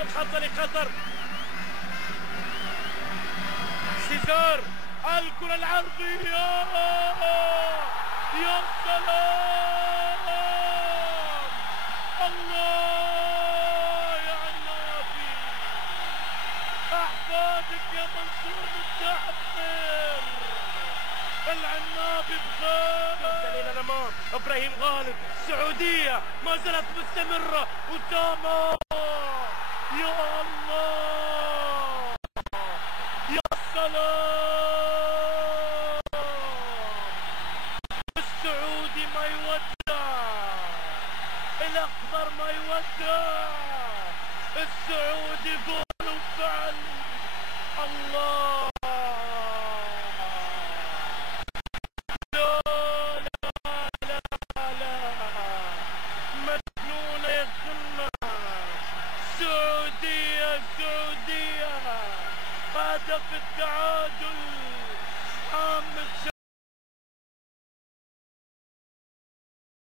الخطة لقطر. سيزار الكرة العرضية، يا سلام، الله يا عنابي، أحفادك يا منصور متعثر، العنابي بخير. إلى الأمام إبراهيم غالب، السعودية ما زالت مستمرة، أسامة يا الله يا سلام، السعودي ما يودع، الأخضر ما يودع، السعودي قول وفعل، الله لا لا لا لا، مجنونة يا سنة، سعودية سعودية، هدف التعادل حامد